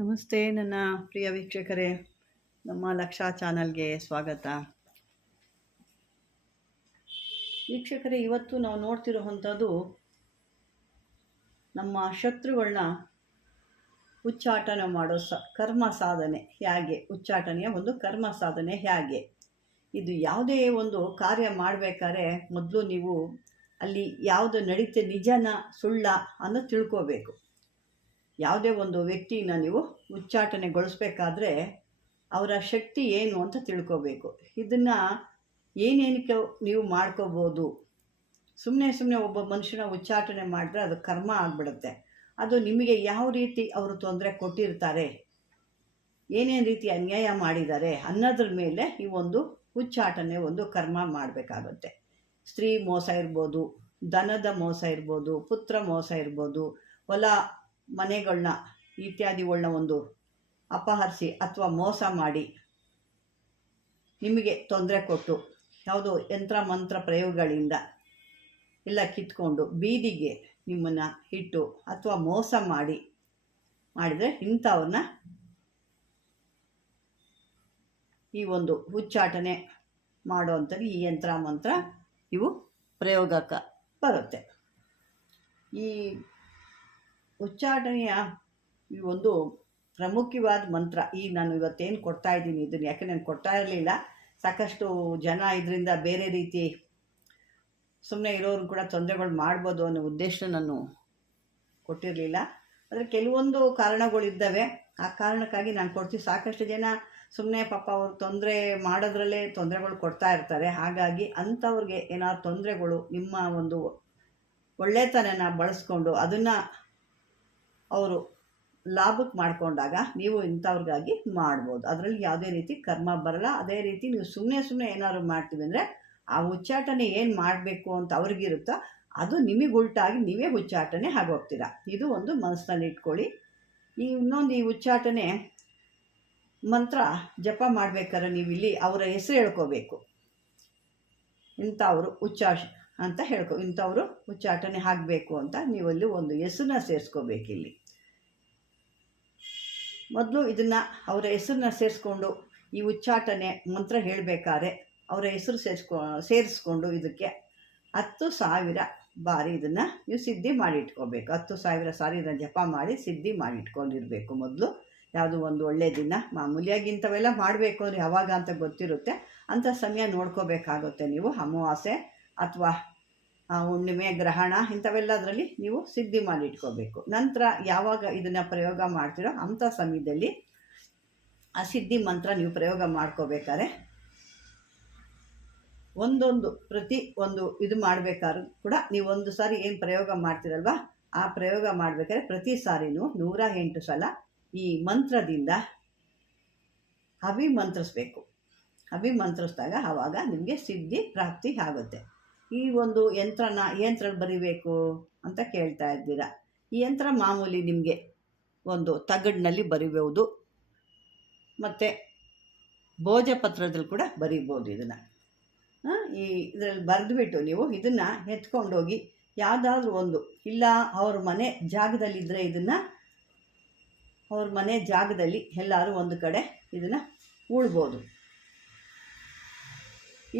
ನಮಸ್ತೆ ನನ್ನ ಪ್ರಿಯ ವೀಕ್ಷಕರೇ, ನಮ್ಮ ಲಕ್ಷ ಚಾನಲ್ಗೆ ಸ್ವಾಗತ. ವೀಕ್ಷಕರೇ, ಇವತ್ತು ನಾವು ನೋಡ್ತಿರುವಂಥದ್ದು ನಮ್ಮ ಶತ್ರುಗಳನ್ನ ಉಚ್ಚಾಟನೆ ಮಾಡೋ ಕರ್ಮ ಸಾಧನೆ ಹೇಗೆ, ಉಚ್ಚಾಟನೆಯ ಒಂದು ಕರ್ಮ ಸಾಧನೆ ಹೇಗೆ. ಇದು ಯಾವುದೇ ಒಂದು ಕಾರ್ಯ ಮಾಡಬೇಕಾದ್ರೆ ಮೊದಲು ನೀವು ಅಲ್ಲಿ ಯಾವುದು ನಡೀತೆ, ನಿಜನ ಸುಳ್ಳ ಅನ್ನೋ ತಿಳ್ಕೋಬೇಕು. ಯಾವುದೇ ಒಂದು ವ್ಯಕ್ತಿನ ನೀವು ಉಚ್ಚಾಟನೆಗೊಳಿಸ್ಬೇಕಾದ್ರೆ ಅವರ ಶಕ್ತಿ ಏನು ಅಂತ ತಿಳ್ಕೋಬೇಕು. ಇದನ್ನು ಏನೇನಕ್ಕೆ ನೀವು ಮಾಡ್ಕೋಬೋದು. ಸುಮ್ಮನೆ ಒಬ್ಬ ಮನುಷ್ಯನ ಉಚ್ಚಾಟನೆ ಮಾಡಿದ್ರೆ ಅದು ಕರ್ಮ ಆಗಿಬಿಡುತ್ತೆ. ಅದು ನಿಮಗೆ ಯಾವ ರೀತಿ ಅವರು ತೊಂದರೆ ಕೊಟ್ಟಿರ್ತಾರೆ, ಏನೇನು ರೀತಿ ಅನ್ಯಾಯ ಮಾಡಿದ್ದಾರೆ ಅನ್ನೋದ್ರ ಮೇಲೆ ಈ ಒಂದು ಉಚ್ಚಾಟನೆ ಒಂದು ಕರ್ಮ ಮಾಡಬೇಕಾಗುತ್ತೆ. ಸ್ತ್ರೀ ಮೋಸ ಇರ್ಬೋದು, ದನದ ಮೋಸ ಇರ್ಬೋದು, ಪುತ್ರ ಮೋಸ ಇರ್ಬೋದು, ಹೊಲ ಮನೆಗಳನ್ನ ಇತ್ಯಾದಿಗಳನ್ನ ಒಂದು ಅಪಹರಿಸಿ ಅಥವಾ ಮೋಸ ಮಾಡಿ ನಿಮಗೆ ತೊಂದರೆ ಕೊಟ್ಟು ಯಾವುದೋ ಯಂತ್ರ ಮಂತ್ರ ಪ್ರಯೋಗಗಳಿಂದ ಎಲ್ಲ ಕಿತ್ಕೊಂಡು ಬೀದಿಗೆ ನಿಮ್ಮನ್ನು ಇಟ್ಟು ಅಥವಾ ಮೋಸ ಮಾಡಿದರೆ ಇಂಥವ್ರನ್ನ ಈ ಒಂದು ಉಚ್ಚಾಟನೆ ಮಾಡೋವಂಥದ್ದು ಈ ಯಂತ್ರ ಮಂತ್ರ ಇವು ಪ್ರಯೋಗಕ್ಕೆ ಬರುತ್ತೆ. ಈ ಉಚ್ಚಾಟನೆಯ ಈ ಒಂದು ಪ್ರಮುಖವಾದ ಮಂತ್ರ ನಾನು ಇವತ್ತೇನು ಕೊಡ್ತಾ ಇದ್ದೀನಿ, ಇದನ್ನು ಯಾಕೆ ನಾನು ಕೊಡ್ತಾ ಇರಲಿಲ್ಲ. ಸಾಕಷ್ಟು ಜನ ಇದರಿಂದ ಬೇರೆ ರೀತಿ ಸುಮ್ಮನೆ ಇರೋರು ಕೂಡ ತೊಂದರೆಗಳು ಮಾಡ್ಬೋದು ಅನ್ನೋ ಉದ್ದೇಶ ನಾನು ಕೊಟ್ಟಿರಲಿಲ್ಲ. ಆದರೆ ಕೆಲವೊಂದು ಕಾರಣಗಳಿದ್ದಾವೆ, ಆ ಕಾರಣಕ್ಕಾಗಿ ನಾನು ಕೊಡ್ತೀವಿ. ಸಾಕಷ್ಟು ಜನ ಸುಮ್ಮನೆ ಪಾಪ ಅವ್ರು ತೊಂದರೆ ಮಾಡೋದ್ರಲ್ಲೇ ತೊಂದರೆಗಳು ಕೊಡ್ತಾ ಇರ್ತಾರೆ. ಹಾಗಾಗಿ ಅಂಥವ್ರಿಗೆ ಏನಾದ್ರು ತೊಂದರೆಗಳು ನಿಮ್ಮ ಒಂದು ಒಳ್ಳೆತನನ ಬಳಸ್ಕೊಂಡು ಅದನ್ನು ಅವರು ಲಾಭಕ್ಕೆ ಮಾಡಿಕೊಂಡಾಗ ನೀವು ಇಂಥವ್ರಿಗಾಗಿ ಮಾಡ್ಬೋದು. ಅದರಲ್ಲಿ ಯಾವುದೇ ರೀತಿ ಕರ್ಮ ಬರಲ್ಲ. ಅದೇ ರೀತಿ ನೀವು ಸುಮ್ಮನೆ ಏನಾದ್ರು ಮಾಡ್ತೀವಿ ಅಂದರೆ ಆ ಉಚ್ಚಾಟನೆ ಏನು ಮಾಡಬೇಕು ಅಂತ ಅವ್ರಿಗಿರುತ್ತೋ ಅದು ನಿಮಗೆ ಉಲ್ಟಾಗಿ ನೀವೇ ಉಚ್ಚಾಟನೆ ಆಗೋಗ್ತೀರ. ಇದು ಒಂದು ಮನಸ್ಸಿನಲ್ಲಿ ಇಟ್ಕೊಳ್ಳಿ. ಇನ್ನೊಂದು, ಈ ಉಚ್ಚಾಟನೆ ಮಂತ್ರ ಜಪ ಮಾಡಬೇಕಾದ್ರೆ ನೀವು ಇಲ್ಲಿ ಅವರ ಹೆಸರು ಹೇಳ್ಕೋಬೇಕು. ಇಂಥವರು ಅಂತ ಇಂಥವರು ಉಚ್ಚಾಟನೆ ಆಗಬೇಕು ಅಂತ ನೀವಲ್ಲಿ ಒಂದು ಹೆಸರನ್ನ ಸೇರಿಸ್ಕೋಬೇಕು. ಇಲ್ಲಿ ಮೊದಲು ಇದನ್ನು ಅವರ ಹೆಸರನ್ನ ಸೇರಿಸ್ಕೊಂಡು ಈ ಉಚ್ಚಾಟನೆ ಮಂತ್ರ ಹೇಳಬೇಕಾದ್ರೆ ಅವರ ಹೆಸರು ಸೇರಿಸ್ಕೊಂಡು ಇದಕ್ಕೆ 10,000 ಬಾರಿ ಇದನ್ನು ನೀವು ಸಿದ್ಧಿ ಮಾಡಿ ಇಟ್ಕೋಬೇಕು. 10,000 ಸಾರಿ ಇದನ್ನು ಜಪ ಮಾಡಿ ಸಿದ್ಧಿ ಮಾಡಿ ಇಟ್ಕೊಂಡಿರಬೇಕು. ಮೊದಲು ಯಾವುದೋ ಒಂದು ಒಳ್ಳೆಯ ದಿನ, ಮಾಮೂಲಿಯಾಗಿ ಇಂಥವೆಲ್ಲ ಮಾಡಬೇಕು ಅಂದರೆ ಯಾವಾಗ ಅಂತ ಗೊತ್ತಿರುತ್ತೆ, ಅಂಥ ಸಮಯ ನೋಡ್ಕೋಬೇಕಾಗುತ್ತೆ. ನೀವು ಅಮಾವಾಸ್ಯೆ ಅಥವಾ ಹುಣ್ಣಿಮೆ, ಗ್ರಹಣ ಇಂಥವೆಲ್ಲದರಲ್ಲಿ ನೀವು ಸಿದ್ಧಿ ಮಾಡಿ ಇಟ್ಕೋಬೇಕು. ನಂತರ ಯಾವಾಗ ಇದನ್ನು ಪ್ರಯೋಗ ಮಾಡ್ತೀರೋ ಅಂಥ ಸಮಯದಲ್ಲಿ ಆ ಸಿದ್ಧಿ ಮಂತ್ರ ನೀವು ಪ್ರಯೋಗ ಮಾಡ್ಕೋಬೇಕಾದ್ರೆ ಪ್ರತಿ ಒಂದು ಇದು ಮಾಡಬೇಕಾದ್ರೂ ಕೂಡ ನೀವು ಒಂದು ಸಾರಿ ಏನು ಪ್ರಯೋಗ ಮಾಡ್ತೀರಲ್ವ, ಆ ಪ್ರಯೋಗ ಮಾಡಬೇಕಾದ್ರೆ ಪ್ರತಿ ಸಾರಿನೂ 108 ಸಲ ಈ ಮಂತ್ರದಿಂದ ಅಭಿಮಂತ್ರಿಸ್ಬೇಕು. ಅಭಿಮಂತ್ರಿಸಿದಾಗ ಆವಾಗ ನಿಮಗೆ ಸಿದ್ಧಿ ಪ್ರಾಪ್ತಿ ಆಗುತ್ತೆ. ಈ ಒಂದು ಯಂತ್ರದಲ್ಲಿ ಬರಿಬೇಕು ಅಂತ ಕೇಳ್ತಾ ಇದ್ದೀರಾ. ಈ ಯಂತ್ರ ಮಾಮೂಲಿ ನಿಮಗೆ ಒಂದು ತಗಡಿನಲ್ಲಿ ಬರಿಬೋದು, ಮತ್ತು ಭೋಜಪತ್ರದಲ್ಲಿ ಕೂಡ ಬರಿಬೋದು. ಇದನ್ನು ಇದರಲ್ಲಿ ಬರೆದುಬಿಟ್ಟು ನೀವು ಇದನ್ನು ಎತ್ಕೊಂಡೋಗಿ ಯಾವುದಾದ್ರೂ ಒಂದು, ಇಲ್ಲ ಅವ್ರ ಮನೆ ಜಾಗದಲ್ಲಿದ್ದರೆ ಇದನ್ನು ಅವ್ರ ಮನೆ ಜಾಗದಲ್ಲಿ ಎಲ್ಲರೂ ಒಂದು ಕಡೆ ಇದನ್ನು ಉಳ್ಬೋದು.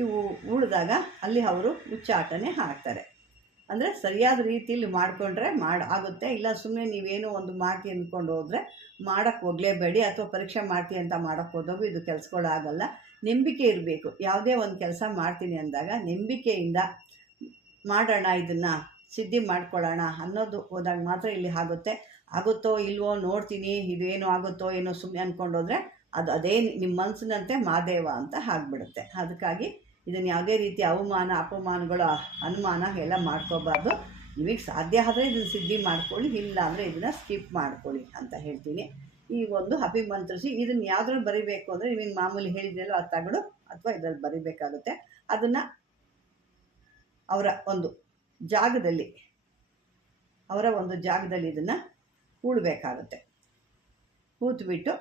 ಇವು ಉಳಿದಾಗ ಅಲ್ಲಿ ಅವರು ಉಚ್ಚಾಟನೆ ಹಾಕ್ತಾರೆ. ಅಂದರೆ ಸರಿಯಾದ ರೀತಿಯಲ್ಲಿ ಮಾಡಿಕೊಂಡ್ರೆ ಆಗುತ್ತೆ. ಇಲ್ಲ ಸುಮ್ಮನೆ ನೀವೇನೋ ಒಂದು ಮಾಡ್ತೀವಿ ಅಂದ್ಕೊಂಡು ಹೋದರೆ ಮಾಡೋಕ್ಕೆ ಹೋಗಲೇಬೇಡಿ. ಅಥವಾ ಪರೀಕ್ಷೆ ಮಾಡ್ತೀವಿ ಅಂತ ಮಾಡೋಕ್ಕೆ ಹೋದಾಗೂ ಇದು ಕೆಲಸಗಳಾಗಲ್ಲ. ನಂಬಿಕೆ ಇರಬೇಕು. ಯಾವುದೇ ಒಂದು ಕೆಲಸ ಮಾಡ್ತೀನಿ ಅಂದಾಗ ನಂಬಿಕೆಯಿಂದ ಮಾಡೋಣ, ಇದನ್ನು ಸಿದ್ಧಿ ಮಾಡ್ಕೊಳ್ಳೋಣ ಅನ್ನೋದು ಹೋದಾಗ ಮಾತ್ರ ಇಲ್ಲಿ ಆಗುತ್ತೋ ಇಲ್ವೋ ನೋಡ್ತೀನಿ, ಇದೇನೋ ಆಗುತ್ತೋ ಏನೋ ಸುಮ್ಮನೆ ಅಂದ್ಕೊಂಡೋದ್ರೆ ಅದು ಅದೇ ನಿಮ್ಮ ಮನಸ್ಸಿನಂತೆ ಮಾದೇವ ಅಂತ ಆಗಿಬಿಡುತ್ತೆ. ಅದಕ್ಕಾಗಿ ಇದನ್ನು ಯಾವುದೇ ರೀತಿ ಅಪಮಾನಗಳು ಅನುಮಾನ ಎಲ್ಲ ಮಾಡ್ಕೋಬಾರ್ದು. ನಿಮಗೆ ಸಾಧ್ಯ ಆದರೆ ಇದನ್ನು ಸಿದ್ಧಿ ಮಾಡ್ಕೊಳ್ಳಿ, ಇಲ್ಲ ಅಂದರೆ ಇದನ್ನು ಸ್ಕಿಪ್ ಮಾಡ್ಕೊಳ್ಳಿ ಅಂತ ಹೇಳ್ತೀನಿ. ಈ ಒಂದು ಅಭಿಮಂತ್ರಿಸಿ ಇದನ್ನು ಯಾವುದ್ರಲ್ಲಿ ಬರಿಬೇಕು ಅಂದರೆ ನಿಮಗೆ ಮಾಮೂಲಿ ಹೇಳಿದ್ರಲ್ಲ ಆ ತಗಡು ಅಥವಾ ಇದರಲ್ಲಿ ಬರಿಬೇಕಾಗುತ್ತೆ. ಅದನ್ನು ಅವರ ಒಂದು ಜಾಗದಲ್ಲಿ ಇದನ್ನು ಹೂಡಬೇಕಾಗುತ್ತೆ. ಹೂತ್ಬಿಟ್ಟು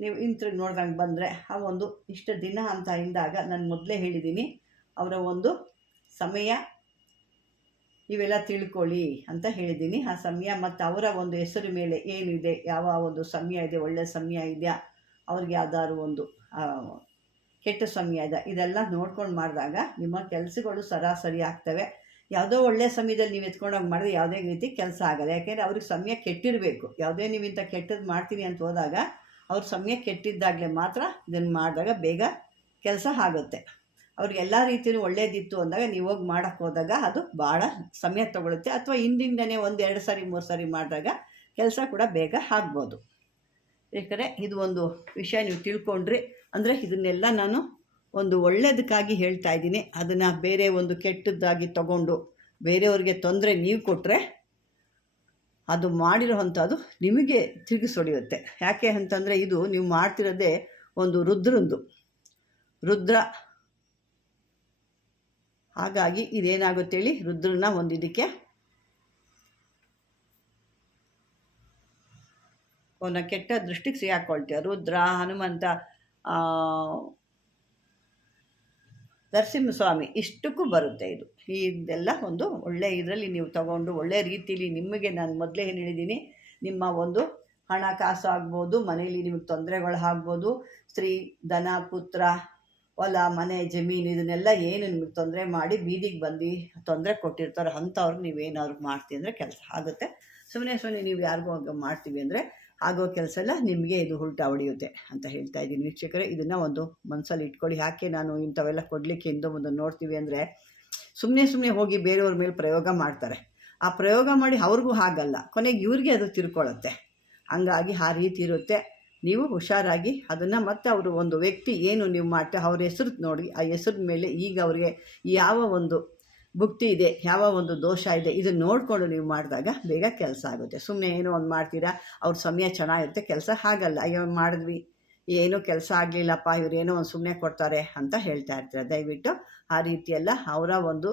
ನೀವು ಹಿಂತಿರುಗಿ ನೋಡ್ದಂಗೆ ಬಂದರೆ ಆ ಒಂದು ಇಷ್ಟು ದಿನ ಅಂತ ಇಂದಾಗ ನಾನು ಮೊದಲೇ ಹೇಳಿದ್ದೀನಿ, ಅವರ ಒಂದು ಸಮಯ ಇವೆಲ್ಲ ತಿಳ್ಕೊಳ್ಳಿ ಅಂತ ಹೇಳಿದ್ದೀನಿ. ಆ ಸಮಯ ಮತ್ತು ಅವರ ಒಂದು ಹೆಸರು ಮೇಲೆ ಏನಿದೆ, ಯಾವ ಒಂದು ಸಮಯ ಇದೆ, ಒಳ್ಳೆಯ ಸಮಯ ಇದೆಯಾ, ಅವ್ರಿಗೆ ಯಾವ್ದಾದ್ರು ಒಂದು ಕೆಟ್ಟ ಸಮಯ ಇದೆ, ಇದೆಲ್ಲ ನೋಡ್ಕೊಂಡು ಮಾಡಿದಾಗ ನಿಮ್ಮ ಕೆಲಸಗಳು ಸರಾಸರಿ ಆಗ್ತವೆ. ಯಾವುದೋ ಒಳ್ಳೆಯ ಸಮಯದಲ್ಲಿ ನೀವು ಎತ್ಕೊಂಡೋಗಿ ಮಾಡಿದ್ರೆ ಯಾವುದೇ ರೀತಿ ಕೆಲಸ ಆಗಲ್ಲ. ಯಾಕೆಂದರೆ ಅವ್ರಿಗೆ ಸಮಯ ಕೆಟ್ಟಿರಬೇಕು. ಯಾವುದೇ ನೀವು ಇಂಥ ಕೆಟ್ಟದ್ದು ಮಾಡ್ತೀನಿ ಅಂತ ಹೋದಾಗ ಅವ್ರ ಸಮಯ ಕೆಟ್ಟಿದ್ದಾಗಲೇ ಮಾತ್ರ ಇದನ್ನು ಮಾಡಿದಾಗ ಬೇಗ ಕೆಲಸ ಆಗುತ್ತೆ. ಅವ್ರಿಗೆ ಎಲ್ಲ ರೀತಿಯೂ ಒಳ್ಳೇದಿತ್ತು ಅಂದಾಗ ನೀವು ಹೋಗಿ ಮಾಡೋಕ್ಕೆ ಹೋದಾಗ ಅದು ಭಾಳ ಸಮಯ ತೊಗೊಳುತ್ತೆ. ಅಥವಾ ಹಿಂದಿಂದನೇ 1-2 ಸಾರಿ 3 ಸಾರಿ ಮಾಡಿದಾಗ ಕೆಲಸ ಕೂಡ ಬೇಗ ಆಗ್ಬೋದು. ಯಾಕಂದರೆ ಇದು ಒಂದು ವಿಷಯ ನೀವು ತಿಳ್ಕೊಂಡ್ರಿ ಅಂದರೆ ಇದನ್ನೆಲ್ಲ ನಾನು ಒಂದು ಒಳ್ಳೆಯದಕ್ಕಾಗಿ ಹೇಳ್ತಾ ಇದ್ದೀನಿ. ಅದನ್ನು ಬೇರೆ ಒಂದು ಕೆಟ್ಟದ್ದಾಗಿ ತಗೊಂಡು ಬೇರೆಯವ್ರಿಗೆ ತೊಂದರೆ ನೀವು ಕೊಟ್ಟರೆ ಅದು ಮಾಡಿರೋವಂಥದ್ದು ನಿಮಗೆ ತಿರುಗಿಸೊಡೆಯುತ್ತೆ. ಯಾಕೆ ಅಂತಂದರೆ ಇದು ನೀವು ಮಾಡ್ತಿರೋದೇ ಒಂದು ರುದ್ರ. ಹಾಗಾಗಿ ಇದೇನಾಗುತ್ತೆ ಹೇಳಿ, ರುದ್ರನ ಒಂದು ಇದಕ್ಕೆ ಅವನ ಕೆಟ್ಟ ದೃಷ್ಟಿಗೆ ಸಿಗಾಕೊಳ್ತೀಯ. ರುದ್ರ, ಹನುಮಂತ, ನರಸಿಂಹಸ್ವಾಮಿ ಇಷ್ಟಕ್ಕೂ ಬರುತ್ತೆ ಇದು. ಇದೆಲ್ಲ ಒಂದು ಒಳ್ಳೆಯ ಇದರಲ್ಲಿ ನೀವು ತಗೊಂಡು ಒಳ್ಳೆಯ ರೀತಿಯಲ್ಲಿ ನಿಮಗೆ ನಾನು ಮೊದಲೇ ಏನು ಹೇಳಿದ್ದೀನಿ, ನಿಮ್ಮ ಒಂದು ಹಣಕಾಸು ಆಗ್ಬೋದು, ಮನೆಯಲ್ಲಿ ನಿಮಗೆ ತೊಂದರೆಗಳು ಆಗ್ಬೋದು, ಸ್ತ್ರೀ, ಧನ, ಪುತ್ರ, ಹೊಲ, ಮನೆ, ಜಮೀನು ಇದನ್ನೆಲ್ಲ ಏನು ನಿಮಗೆ ತೊಂದರೆ ಮಾಡಿ ಬೀದಿಗೆ ಬಂದು ತೊಂದರೆ ಕೊಟ್ಟಿರ್ತಾರೆ ಅಂಥವ್ರಿಗೆ ನೀವೇನಾದ್ರು ಮಾಡ್ತೀವಿ ಅಂದರೆ ಕೆಲಸ ಆಗುತ್ತೆ. ಸುಮ್ಮನೆ ನೀವು ಯಾರಿಗೂ ಮಾಡ್ತೀವಿ ಅಂದರೆ ಆಗೋ ಕೆಲಸ ಎಲ್ಲ ನಿಮಗೆ ಇದು ಉಲ್ಟಾ ಹೊಡೆಯುತ್ತೆ ಅಂತ ಹೇಳ್ತಾ ಇದ್ದೀನಿ ವೀಕ್ಷಕರೇ. ಇದನ್ನು ಒಂದು ಮನಸ್ಸಲ್ಲಿ ಇಟ್ಕೊಳ್ಳಿ. ಯಾಕೆ ನಾನು ಇಂಥವೆಲ್ಲ ಕೊಡಲಿಕ್ಕೆ ಹಿಂದೆ ಮುಂದೆ ನೋಡ್ತೀವಿ ಅಂದರೆ ಸುಮ್ಮನೆ ಹೋಗಿ ಬೇರೆಯವ್ರ ಮೇಲೆ ಪ್ರಯೋಗ ಮಾಡ್ತಾರೆ. ಆ ಪ್ರಯೋಗ ಮಾಡಿ ಅವ್ರಿಗೂ ಆಗಲ್ಲ, ಕೊನೆಗೆ ಇವ್ರಿಗೆ ಅದು ತಿರ್ಕೊಳ್ಳುತ್ತೆ. ಹಂಗಾಗಿ ಆ ರೀತಿ ಇರುತ್ತೆ. ನೀವು ಹುಷಾರಾಗಿ ಅದನ್ನು ಮತ್ತೆ ಅವರು ಒಂದು ವ್ಯಕ್ತಿ ಏನು ನೀವು ಮಾಡ್ತೀವಿ ಅವ್ರ ಹೆಸರು ನೋಡಿ, ಆ ಹೆಸರು ಮೇಲೆ ಈಗ ಅವ್ರಿಗೆ ಯಾವ ಒಂದು ಭುಕ್ತಿ ಇದೆ, ಯಾವ ಒಂದು ದೋಷ ಇದೆ, ಇದನ್ನು ನೋಡಿಕೊಂಡು ನೀವು ಮಾಡಿದಾಗ ಬೇಗ ಕೆಲಸ ಆಗುತ್ತೆ. ಸುಮ್ಮನೆ ಏನೋ ಒಂದು ಮಾಡ್ತೀರಾ, ಅವ್ರ ಸಮಯ ಚೆನ್ನಾಗಿರುತ್ತೆ, ಕೆಲಸ ಆಗಲ್ಲ. ಅಯ್ಯೋ ಮಾಡಿದ್ವಿ, ಏನೂ ಕೆಲಸ ಆಗಲಿಲ್ಲಪ್ಪ, ಇವರೇನೋ ಒಂದು ಸುಮ್ಮನೆ ಕೊಡ್ತಾರೆ ಅಂತ ಹೇಳ್ತಾ ಇರ್ತೀರ. ದಯವಿಟ್ಟು ಆ ರೀತಿಯೆಲ್ಲ ಅವರ ಒಂದು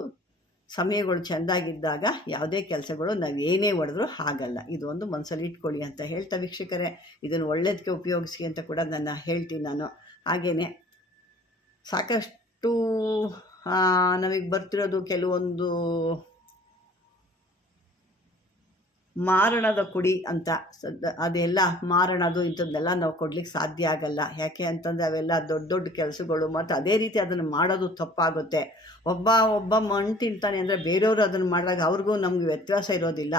ಸಮಯಗಳು ಚೆಂದಾಗಿದ್ದಾಗ ಯಾವುದೇ ಕೆಲಸಗಳು ನಾವು ಏನೇ ಹೊಡೆದ್ರೂ ಆಗಲ್ಲ. ಇದು ಒಂದು ಮನಸ್ಸಲ್ಲಿ ಇಟ್ಕೊಳ್ಳಿ ಅಂತ ಹೇಳ್ತಾ ವೀಕ್ಷಕರೇ, ಇದನ್ನು ಒಳ್ಳೆಯದಕ್ಕೆ ಉಪಯೋಗಿಸಿ ಅಂತ ಕೂಡ ನಾನು ಹೇಳ್ತೀನಿ ನಾನು. ಹಾಗೆಯೇ ಸಾಕಷ್ಟು ನಮಗೆ ಬರ್ತಿರೋದು ಕೆಲವೊಂದು ಮಾರಣದ ಕುಡಿ ಅಂತ, ಅದೆಲ್ಲ ಮಾರಣದು ಇಂಥದ್ದೆಲ್ಲ ನಾವು ಕೊಡ್ಲಿಕ್ಕೆ ಸಾಧ್ಯ ಆಗಲ್ಲ. ಯಾಕೆ ಅಂತಂದರೆ ಅವೆಲ್ಲ ದೊಡ್ಡ ಕೆಲಸಗಳು, ಮತ್ತು ಅದೇ ರೀತಿ ಅದನ್ನು ಮಾಡೋದು ತಪ್ಪಾಗುತ್ತೆ. ಒಬ್ಬ ಮಣ್ಣು ತಿಂತಾನೆ ಅಂದರೆ ಬೇರೆಯವರು ಅದನ್ನು ಮಾಡಿದಾಗ ಅವ್ರಿಗೂ ನಮ್ಗೆ ವ್ಯತ್ಯಾಸ ಇರೋದಿಲ್ಲ.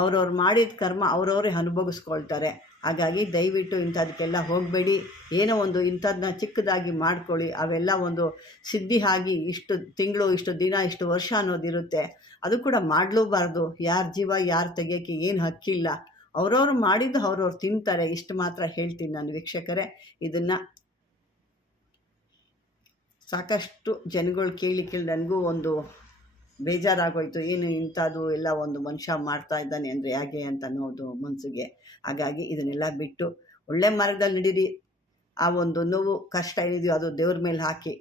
ಅವ್ರವ್ರು ಮಾಡಿದ ಕರ್ಮ ಅವ್ರವರೇ ಅನುಭವಿಸ್ಕೊಳ್ತಾರೆ. ಹಾಗಾಗಿ ದಯವಿಟ್ಟು ಇಂಥದಕ್ಕೆಲ್ಲ ಹೋಗಬೇಡಿ. ಏನೋ ಒಂದು ಇಂಥದ್ದನ್ನ ಚಿಕ್ಕದಾಗಿ ಮಾಡ್ಕೊಳ್ಳಿ. ಅವೆಲ್ಲ ಒಂದು ಸಿದ್ಧಿ ಆಗಿ ಇಷ್ಟು ತಿಂಗಳು, ಇಷ್ಟು ದಿನ, ಇಷ್ಟು ವರ್ಷ ಅನ್ನೋದಿರುತ್ತೆ. ಅದು ಕೂಡ ಮಾಡಲೂಬಾರ್ದು. ಯಾರ ಜೀವ ಯಾರು ತೆಗಿಯೋಕ್ಕೆ ಏನು ಹಕ್ಕಿಲ್ಲ. ಅವ್ರವ್ರು ಮಾಡಿದ್ದು ಅವ್ರವ್ರು ತಿಂತಾರೆ. ಇಷ್ಟು ಮಾತ್ರ ಹೇಳ್ತೀನಿ ನಾನು ವೀಕ್ಷಕರೇ. ಇದನ್ನು ಸಾಕಷ್ಟು ಜನಗಳು ಕೇಳಿ ನನಗೂ ಒಂದು ಬೇಜಾರಾಗೋಯ್ತು. ಏನು ಇಂಥದ್ದು ಎಲ್ಲ ಒಂದು ಮನುಷ್ಯ ಮಾಡ್ತಾ ಇದ್ದಾನೆ ಅಂದರೆ ಹೇಗೆ ಅಂತ ಅನ್ನೋದು ಮನಸ್ಸಿಗೆ. ಹಾಗಾಗಿ ಇದನ್ನೆಲ್ಲ ಬಿಟ್ಟು ಒಳ್ಳೆ ಮಾರ್ಗದಲ್ಲಿ ನಡೀರಿ. ಆ ಒಂದು ನೋವು ಕಷ್ಟ ಏನಿದೆಯೋ ಅದು ದೇವ್ರ ಮೇಲೆ ಹಾಕಿ,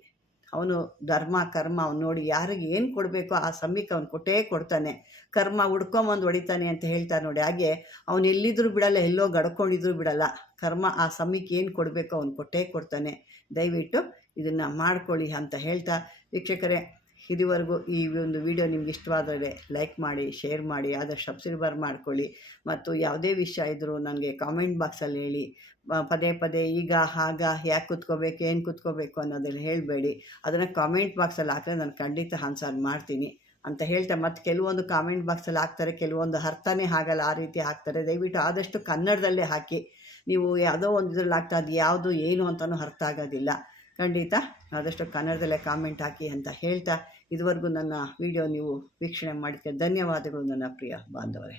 ಅವನು ಧರ್ಮ ಕರ್ಮ ಅವ್ನು ನೋಡಿ ಯಾರಿಗೆ ಏನು ಕೊಡಬೇಕೋ ಆ ಸಮಯಕ್ಕೆ ಅವ್ನು ಕೊಟ್ಟೇ ಕೊಡ್ತಾನೆ. ಕರ್ಮ ಹುಡ್ಕೊಂಬಂದು ಹೊಡಿತಾನೆ ಅಂತ ಹೇಳ್ತಾರೆ ನೋಡಿ, ಹಾಗೆ ಅವನು ಎಲ್ಲಿದ್ದರೂ ಬಿಡಲ್ಲ, ಎಲ್ಲೋ ಗಡ್ಕೊಂಡಿದ್ರು ಬಿಡಲ್ಲ. ಕರ್ಮ ಆ ಸಮಯಕ್ಕೆ ಏನು ಕೊಡಬೇಕೋ ಅವ್ನು ಕೊಟ್ಟೇ ಕೊಡ್ತಾನೆ. ದಯವಿಟ್ಟು ಇದನ್ನು ಮಾಡ್ಕೊಳ್ಳಿ ಅಂತ ಹೇಳ್ತಾ ವೀಕ್ಷಕರೇ, ಇದುವರೆಗೂ ಈ ಒಂದು ವಿಡಿಯೋ ನಿಮ್ಗೆ ಇಷ್ಟವಾದರೆ ಲೈಕ್ ಮಾಡಿ, ಶೇರ್ ಮಾಡಿ, ಆದಷ್ಟು ಸಬ್ಸ್ಕ್ರೈಬರ್ ಮಾಡ್ಕೊಳ್ಳಿ. ಮತ್ತು ಯಾವುದೇ ವಿಷಯ ಇದ್ದರೂ ನನಗೆ ಕಾಮೆಂಟ್ ಬಾಕ್ಸಲ್ಲಿ ಹೇಳಿ. ಪದೇ ಈಗ ಆಗ ಯಾಕೆ ಕೂತ್ಕೋಬೇಕು, ಏನು ಕೂತ್ಕೋಬೇಕು ಅನ್ನೋದನ್ನು ಹೇಳಬೇಡಿ. ಅದನ್ನು ಕಾಮೆಂಟ್ ಬಾಕ್ಸಲ್ಲಿ ಹಾಕಿದ್ರೆ ನಾನು ಖಂಡಿತ ಆನ್ಸರ್ ಮಾಡ್ತೀನಿ ಅಂತ ಹೇಳ್ತಾ, ಮತ್ತು ಕೆಲವೊಂದು ಕಾಮೆಂಟ್ ಬಾಕ್ಸಲ್ಲಿ ಹಾಕ್ತಾರೆ, ಕೆಲವೊಂದು ಅರ್ಥನೇ ಆಗಲ್ಲ, ಆ ರೀತಿ ಹಾಕ್ತಾರೆ. ದಯವಿಟ್ಟು ಆದಷ್ಟು ಕನ್ನಡದಲ್ಲೇ ಹಾಕಿ. ನೀವು ಯಾವುದೋ ಒಂದು ಇದ್ರಲ್ಲಿ ಹಾಕ್ತಾ ಅದು ಯಾವುದು ಏನು ಅಂತಲೂ ಅರ್ಥ ಆಗೋದಿಲ್ಲ. ಖಂಡಿತ ಆದಷ್ಟು ಕನ್ನಡದಲ್ಲೇ ಕಾಮೆಂಟ್ ಹಾಕಿ ಅಂತ ಹೇಳ್ತಾ, ಇದುವರೆಗೂ ನನ್ನ ವಿಡಿಯೋ ನೀವು ವೀಕ್ಷಣೆ ಮಾಡಿದ್ದಕ್ಕೆ ಧನ್ಯವಾದಗಳು ನನ್ನ ಪ್ರಿಯ ಬಾಂಧವರೇ.